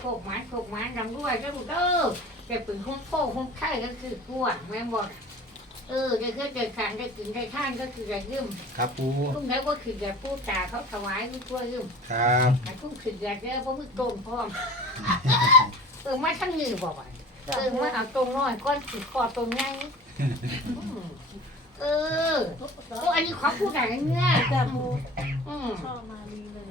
โคกหมันโคกหมันรำด้วยแล้วลูกเด้อจะเป็นห้องโป้ห้องไข่ก็คือกล้วยแม่นบอกเออจะคือเกิดขันได้กินได้ท่านก็คือได้ยืมครับปูทุ่งไหนว่าคือจะพูดจาเขาถวายลูกกล้วยยืมครับอันทุ่งคือจะเด้อเพราะมือตรงพร้อมเออมาทั้งยืมบอกว่าเออมาเอาตรงน้อยก้อนขีดคอตรงไงเออโอ้อันนี้ของผู้ใหญ่เนี่ยจ้าปูอืมชอบมาดีเลย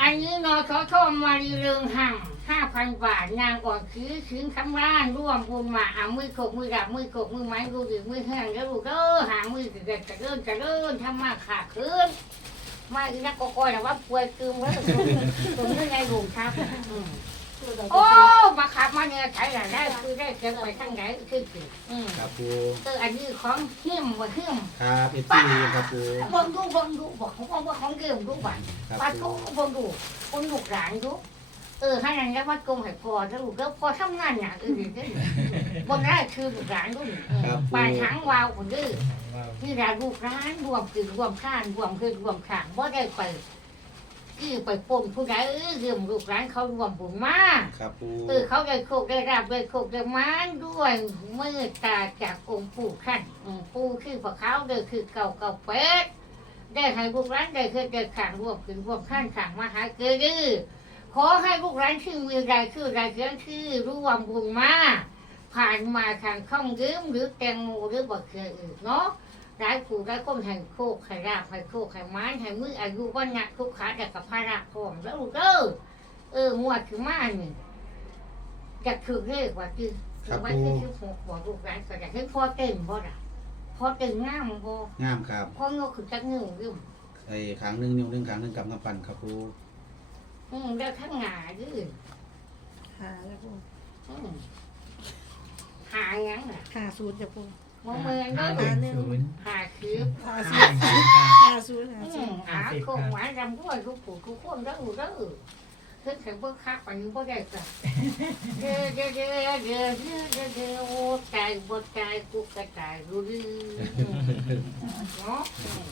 อันนี้นอชอชอมารีเริงหัง ห้าพันบาทนางอ่อนคือถึงคำร้านร่วมบุญมาเอามือโขกมือดับมือโขกมือไม้ดูดิมือแห้งแล้วลูกเด้อหามือเด็ดจะเริ่จะเริ่ทำมาขาคืนมาอีนักก็ก้อยนะว่าป่วยตึมแล้วตรงนี้ไงลุงครับโอ้มาขับมาเนี่ยใช้หลายได้คือได้เก็บไว้ทั้งไหนคือคือครับปูเอออันนี้ของเฮี้ยมว่าเฮี้ยมครับเอฟซีครับปูบังดูบังดูบอกเขาว่าของเกี่ยมดูบ้านครับปลาปูทูบนดูคนลูกหลานดู ออให้นั่นแล้วว่ากงให้พอแล้วลูกแล้วพอทำงานอย่างอื่นด้บนได้คือลูกหลานดูปลาช้างวาวคนดื้อที่เราลูกร้านรวมคือรวมข้านรวมคือรวมข้างว่าได้ไปคือไปปนผู้ใดเออเรื่องลูกร้านเขารวมบุญมาครับปูเออเขาได้โคกได้ราบได้โคกได้ม้านด้วยมือตาจากองค์ปู่ขั้นปู่คือพระเขาเด้อคือเก่าเก่าเป็ดได้ให้ลูกร้านได้เคยเดินขังรวมถึงรวมข้างขังมาหาเกลือ ขอให้ลูกร้านชื่อมีรายชื่อรายเสียงชื่อร่วมบุญมาผ่านมาทางข้องยืมหรือแตงโมหรือบักเขืออื่นเนาะร้ายผู้ร้ายก้มแห่งโคกไข่ราบให้โคกไข่ไม้ให้มืออายุวันนักทุกขาแต่กับพระราพรมแล้วลูกเด้อเออมวดคือมาหนึ่งจะคือเลขว่าคือคือว่าคือคือหกบอกลูกร้านก็จะให้พ่อเต็มบ่ล่ะพ่อเต็มง่ามบ่งามครับพ่อโยกคือจักหนึ่งอยู่ไอ้ขางหนึ่งนิ้วหนึ่งขางหนึ่งกำกำปั้นครับปู อืมแล้วทั้งหงาดื้อหาแล้วปูอืมหายังอะหาศูนย์จ้าปูมองเมืองก็หาหนึ่งหาคือหาศูนย์หาศูนย์หาอืศูนมย์หาคงหวานรำด้วยทุกผู้ทุกคนแล้วแล้วเพิ่งถึงเพิ่งคักไปอยู่บ่ได้จ้ะเด้อเด้อเด้อเด้อเด้อเด้อเด้อโอ้ใจบ่ใจกูกระจายรู้ดื้ออืมเนาะอืม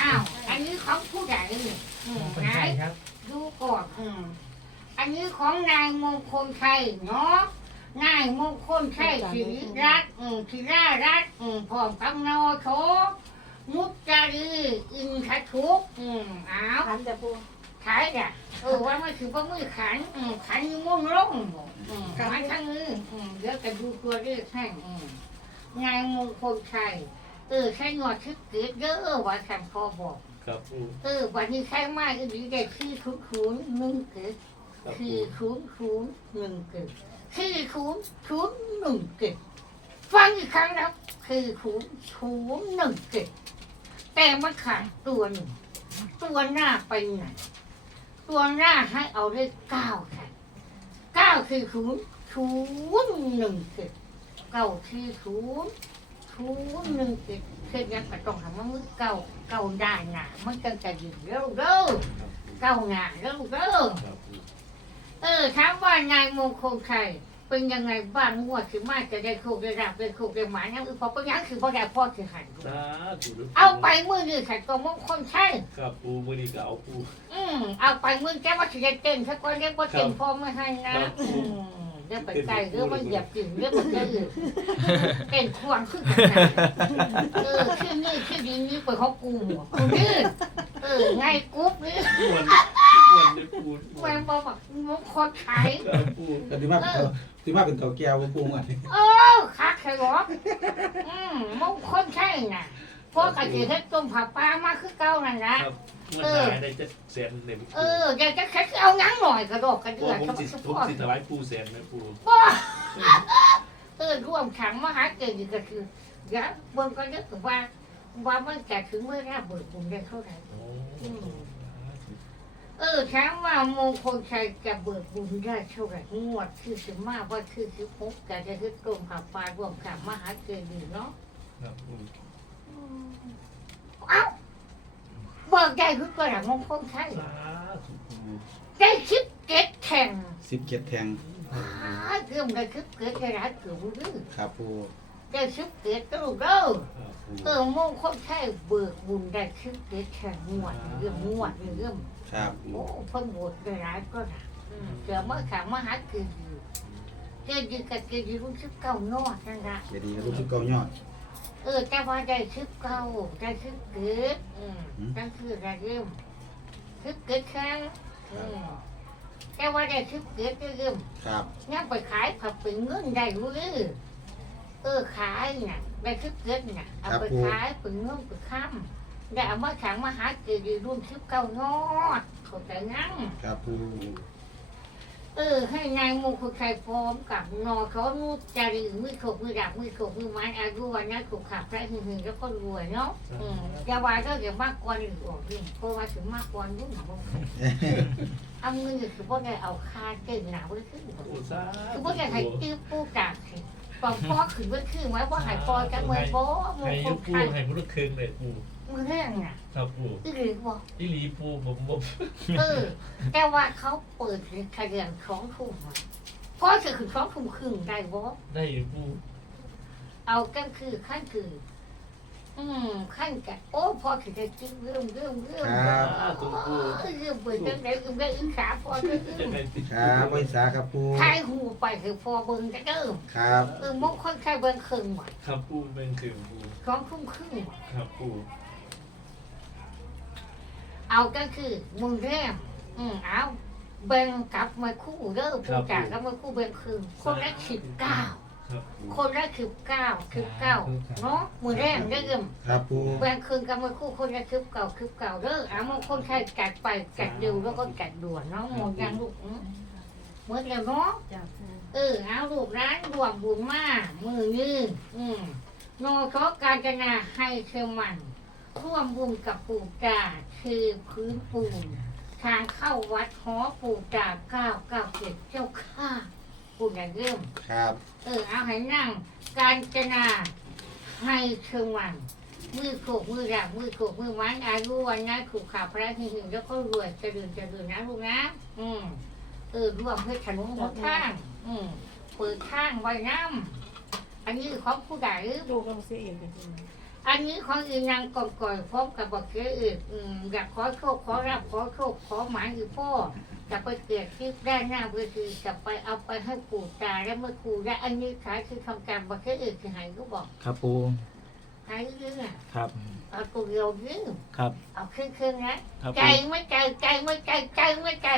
อ้าวอันนี้ของผู้ใหญ่นี่อืมไหนครับ ดูก่อนอืมอันนี้ของนายมงคลชัยเนาะนายมงคลชัยศิริรัตน์อืมศิรารัตน์อืมพร้อมกับนอโชมุจจารีอินททุกข์อืมอ้าวหันจ้าปูขายอะเออว่าไม่ถือว่ามือขันอืมขันอยูม่วงลงอืมมาทั้งมืออืมเดี๋ยวจะดูตัวเลขให้อืมนายมงคลชัยเออใช้หนวดชึกเกิดเยอะว่าฉันพอบอก ครับปูเออวันนี้ใช้ไม้ก็ดีได้คือคุ้นคุ้นๆหนึ่งเกิดครับคืปูอคุ้นคุ้นๆหนึ่งเกิดคือคุ้นคุ้นๆหนึ่งเกิดฟังอีกครั้งนะคือคุ้นคุ้นๆหนึ่งเกิดแต่มันขาดตัวหนึ่งตัวหน้าไปไหนตัวหน้าให้เอาเลขเก้าค่ะเก้าคือคุ้นคุ้นๆหนึ่งเกิดเก้าคือคุ้นคุ้นๆหนึ่งเกิด คือยังกระต้องทำมันมือเก้าเก้าได้หนามันจะจะยืนเร็วเร็วครับปูเก้าหนาเร็วเร็วครับปูเออถามว่านายมงคลชัยเป็นยังไงบ้างงวดคือมากจะได้โคกได้รับได้โคกได้หมายังอือพอเป็นยังคือพอได้พ่อคือหันสาธุด้วยเอาไปมือนี่ขันตัวมงคลชัยครับปูมือดีก็เอาปูอืมเอาไปมือแกว่าจะได้เต้นสักคนเรียกว่าเต้นพอไม่ให้นะครับอืมเดี๋ยวไปไกลเรื่องมันเหยียบจริงเรื่องมันจะอื่นเต้นควงขึ้นกันนะเออขึ้นนี่ขึ้นดีนี้ไปเขากูหมดกูนี่เออไงกรุ๊ปนี่มวนมวนด้วยปูแมงบอกว่ามงคลชัยครับปูก็ถือว่าเป็นตัวถือว่าเป็นตัวแก้วปูอะเออคักใช่หรออืมมงคลใช่น่ะพวกกระเจิเฮ็ดต้มผักปลามาคือเก่านั่นนะครับ เมื่อไหร่ได้จะแสนเนี่ยปูเออเดี๋ยวจะแค่เอาหยังหน่อยกระโดดกระปูเดือดผมก็สิไม่ผมพอสิถวายปูแสนไหมปูบ่เออร่วมขังมหาเกิดก็คือเดี๋ยวเบิ่งก็นึกถึงว่าว่ามันจะถึงเมื่อหน้าเบิกบุญได้เท่าไหร่โอ้เออถามว่ามงคลชัยจะเบิกบุญได้เท่าไหร่งวดคือสิบมากว่าคือสิบหกจะจะคือต้มผักปลารวมขังมหาเกิดอยู่เนาะครับปูเอ้า เบิกได้คือตัวหลังมงคลใช่สาธุปูได้คิดเก็ตแข่งสิบเจ็ดแทงอ้าเกือบได้คิดเก็ตได้ร้ายเกือบดื้อครับปูได้คิดเก็ตก็ลูกเด้อครับปูเออมงคลใช่เบิกบุญได้คิดเก็ตแข่งงวดเรื่องงวดเรื่องครับโอ้เพิ่งโหวตได้ร้ายก็ได้คอืมเดี๋ยวเมื่อขางมาหาเกิดอยู่เกิดอยู่กับเกิดอยู่รู้สึกเก่านอดนั่นละเดี๋ยวดีกับลูกชุดเก่ายอด เออแต่ว่าได้ชึกเก่าได้ชึกเกิดอืมอืมนั่นคืออะไรเริ่มชึกเกิดแค่อืมแต่ว่าได้ชึกเกิดเริ่มครับงั้นไปขายผักเป็นเงินได้รู้หรือเออขายน่ะได้ชึกเกิดน่ะเอาไปขายเป็นเงินเป็นข้ามได้เอามาขังมาหาเกิดอยู่รุ่นชึกเก่านอดเข้าใจงั้งครับปู เออ ให้นายมงคลชัยพร้อมกับนอเขานุจารีมือขบมือดับมือขบมือไม้อายุวันนั้นถูกขับพระหึงหึงแล้วก็รวยเนาะอืมจะวายก็เดี๋ยวมากกว่าหรือออกยิ่งเพราะว่าถึงมากกว่ายุ่งหนาบ่เอามือคือพวกได้เอาคาเก่งหนาไว้ขึ้นปูซาคือพวกได้ให้ตื้อปูกากสิปอมพ่อขึ้นไว้ขึ้นไว้เพราะหายปอยกันเมื่อโบ้มงให้คยุลปูชัยให้มุดคืนเลยปู มือแรงน่ะครับปูตื้อหรือบอกอีหลีปูผมผมเออแต่ว่าเขาเปิดขยันสองทุ่มอะพ่อจะขึ้นสองทุ่มครึ่งได้บ่ได้อยู่ปูเอาก็คือขั้นคือ อืมขั้นกับโอ้พอถึงจะจิ้มเรื่องเรื่องเรื่องครับ อ่าตัวปูเรื่องเปิดจังไหนเรื่องได้อึ้งขาพอเรื่องจะได้ติดครับบริษาครับปูทายหูไปคือพอเบิ่งจะเดิมครับ เออมงคลแค่เบิ่งครึ่งหมดครับปูเป็นคืนปูสองทุ่มครึ่งหมดครับปู เอาก็คือมึงแรมอืมเอาเบิ่งกลับมาคู่เด้อผู้จ่ายก็มาคู่เบิ่งครึ่งคนละสิบเก้าครับคนละสิบเก้าสิบเก้าเนาะมือแรกเดิมครับปูแบ่งคืนกันมาคู่คนละคลิปเก่าคลิปเก่าเด้อเอามาคนใช้กัดไปกัดเร็วแล้วก็กัดด่วนเนาะหมดยังลูกอื้อเหมือนกันเนาะจ้าปูเออเอาลูกร้านรวมบุญมามือยืนอืมโนขอการจนาให้เชื่อมัน ร่วมบุญกับปู่กาคือพื้นปูนทางเข้าวัดหอปู่กาเก้าเก้าเจ็ดเจ้าข้าปู่อย่าเริ่ม ครับ เออเอาให้นั่ง การจนาให้เชิงวันมือโขกมือดักมือโขกมือมันอายุวันนะถูกข่าวพระหึงๆแล้วก็รวยจะดื่นจะดื่นนะลูกนะอืมเออรวมเพื่อถนนหัวข้างอืมเปิดข้างไว้น้ำอันนี้ของผู้ใดดูกำเสียเองเป็นปู อันนี้ของอีนางก่อนก่อนพร้อมกับบอกเกอื่นอืมอยากขอโชคขอรับขอโชคขอหมายอยู่พ่อจะไปเกิดที่ด้านหน้าเวทีจะไปเอาไปให้ปู่ตาและเมื่อปู่และอันนี้ขายคือทำการบอกเกอื่นคือหายก็บอกครับปูหายเรื่องอะครับ เอาตัวเดียวยืมครับ เอาครึ่งครึ่งๆนะครับใจปูไม่ใจใจไม่ใจใจไม่ใจ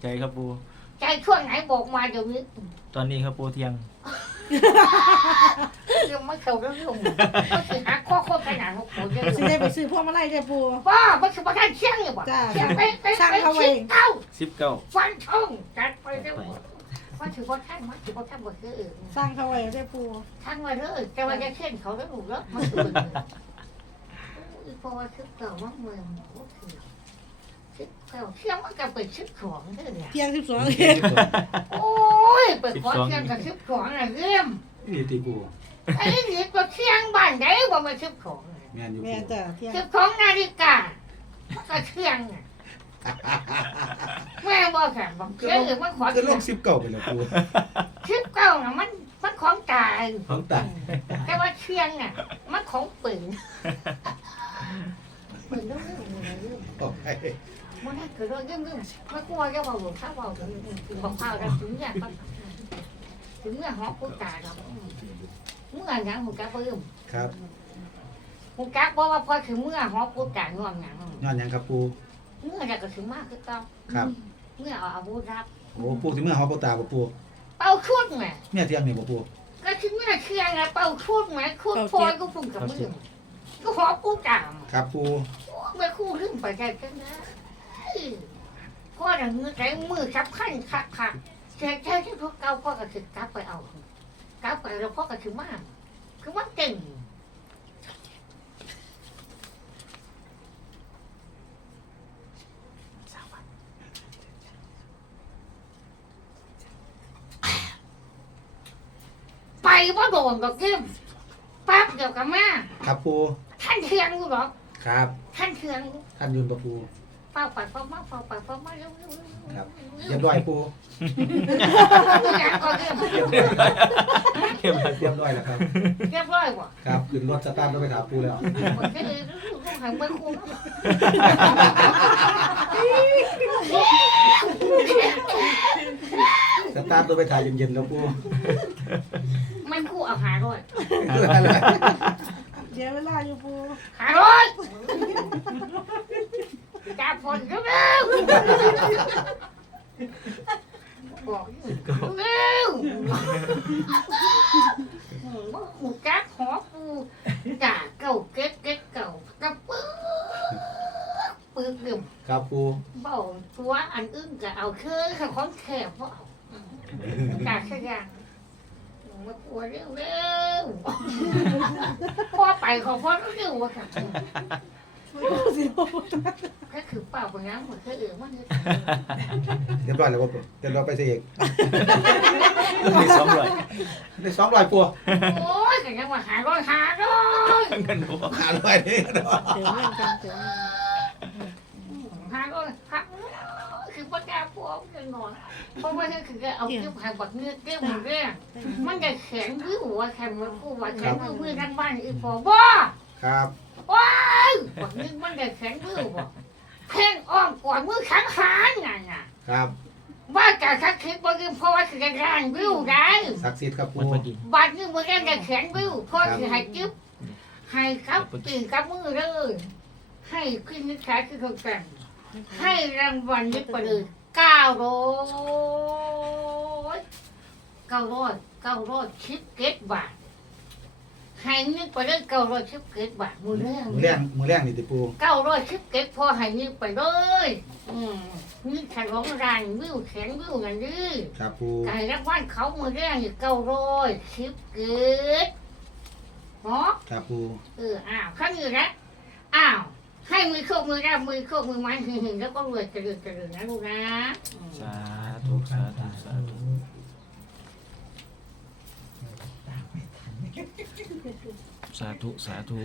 ใจครับปู ใจช่วงไหนบอกมาเดี๋ยวนี้ตอนนี้ครับปูเที่ยง ยังไม่เข้าเรื่องยุ่งก็คือหาข้อข้อขนาดของผมเยอะสิได้ไปซื้อพวกมาไล่ได้ปู ว่ามันคือประธานเชียงเนี่ยบ่จ้าเชียงไปไปสร้างไปเขาไว้ชิดเก้าสิบเก้าฟันทงจัดไปเร็วมันถือว่าท่านมันถือว่าท่านบ่คือสร้างเขาไว้ได้ปูท่านว่าเด้อแต่ว่าจะเช่นเขาแล้วถูกแล้วมันคืออีพอชิดเก่าว่าเมืองโอ้คือ ชิดเก่าเชียงมันก็เป็นชิดของเด้อเนี่ยเที่ยงสิบสองโอ้ยเปิดขอเชียงกับชิดของน่ะเรื่องนี่ตีปูไอ้นี่ก็เชียงบ้านไหนว่ามันชิดของแม่นอยู่แม่ปูจ้าเที่ยงชิดของนาฬิกามันก็เชียงน่ะแม่บอกค่ะบอกเชื่อมันขอคือเชีโลยงกสิบเก่าไปแล้วปูชิดเก่าน่ะมันมันของตายของตายแต่ว่าเชียงน่ะ มันของปืนปืนเรื่องเรื่องเรื่องออกไป มันน่าเกิดเรื่องเรื่องเรื่องมันกลัวจะบอกหลวงข้าวบอกถึงถึงบอกข้าวแล้วถึงเนี่ยก็ถึงเมื่อหอผู้ตายแล้วเมื่อหยังหูกักเบิ่มครับหูกักบอกว่าพอถึงเมื่อหอผู้ตายงอมหยังย้อนหยังครับปูเมื่อจะก็ถึงมากคือเก่าครับเมื่อเอาอาวุธรับโอ้ปูที่เมื่อเขาปูตาบ่ปูเป่าชุดแหมเมียเที่ยงนี่บ่ปูก็ถึงเมื่อเชียงนะเป่าชุดแหมชุดพอยก็พุ่งกับมือก็หอผู้ตายครับปูเมื่อคู่ขึ้นไปได้กันนะ พ่อน่ะมือใจมือสับขั้นคักคักเสียใจที่พวกเก่าพ่อก็ถึงกลับไปเอากลับไปแล้วพ่อก็ถึงมากคือว่าเก่งไปว่าโดนก็เก้มปั๊บเดียวกับมาครับปูท่านเทียงกูหรอกครับ ท่านเทียงกูท่านยุนปะปู เฝ้าไปเฝ้ามาเฝ้าไปเฝ้ามาเร็วเร็วเร็วครับเรียบร้อยปูอยากก็เรียบเรียบร้อยเรียบร้อยแล้วครับ เรียบร้อยว่ะครับขึ้นรถสตาร์ทรถไปถามปูแล้วมันก็เลยรู้สึกหันไปคุ้มสตาร์ทตัวไปถ่ายเย็นๆแล้วปูมันคู่เอาหาร้อยเดี๋ยวเวลาอยู่ปูหาร้อย จับผลเร็วบอกเร็วหูจักหอปูจ่าเก่าเก็ดเก็ดเก่ากระปื้อปื้อเกิ่มครับปูเบาตัวอันอึ้งก็เอาคือเขาของแคบว่าเอากาขยันมาปวดเร็วเร็วๆพ่อไปของพ่อเร็วว่าค่ะ สิปูก็คือเปล่าไปงั้นหมดแค่เอื่าเนมันเรียบร้อยแล้วปูเรียบร้อไปเสียอีกมีสองร้อยได้สองร้อยปูโอ้ยกันยังมาหาร้อยหาร้อยเงินหัวหาร้อยนี่เดี๋ยวเล่นกันเดี๋ยวหาร้อยหาคือปากกาพวกกันนอนเพราะว่าคือเอาเก็บหาบักเนื้อเก็บหมูเรื่องมันจะแข็งวิวว่าแข็งมันกูว่าแข็งวิววิวทั้งบ้านอีพอบ่ ครับว้ายบักนึกมันได้แข็งมือบ่แข้งอ้อมก่อนมือขังหานไงอะครับว่าจะคักคิดบ่คือเพราะว่าคือการร่างวิวได้ศักดิ์สิทธิ์ครับปูมันเมื่อกี้บัดนี้มือแรงจะแข็งวิวเพราะคือให้จึ๊บให้ครับตื่นกับมือเลยให้ขึ้นนิสัยคือเขากันให้รางวัลนี้ไปเลยเก้าร้อยเก้าร้อยเก้าร้อยชิปเก็ตบาท ให้นึกไปเลยเก้าร้อยชิปเก็ตบาทมือแรงมือแรงมือแรงนี่ติปูเก้าร้อยชิปเก็ตพอให้นึกไปเลย อืมนี่ขนมรานวิวแข็งวิวกันดื้อครับปูไก่รักบ้านเขามือแรงอยู่เก้าร้อยชิปเก็ตเนาะครับปูเอออ้าวข้างนี้นะอ้าวให้มือโคกมือราบมือโคกมือไม้หึงหึงแล้วก็รวยกระเดือกกระเดือกนะลูกนะอืมสาธุสาธุสาธุ สาธุ สาธุ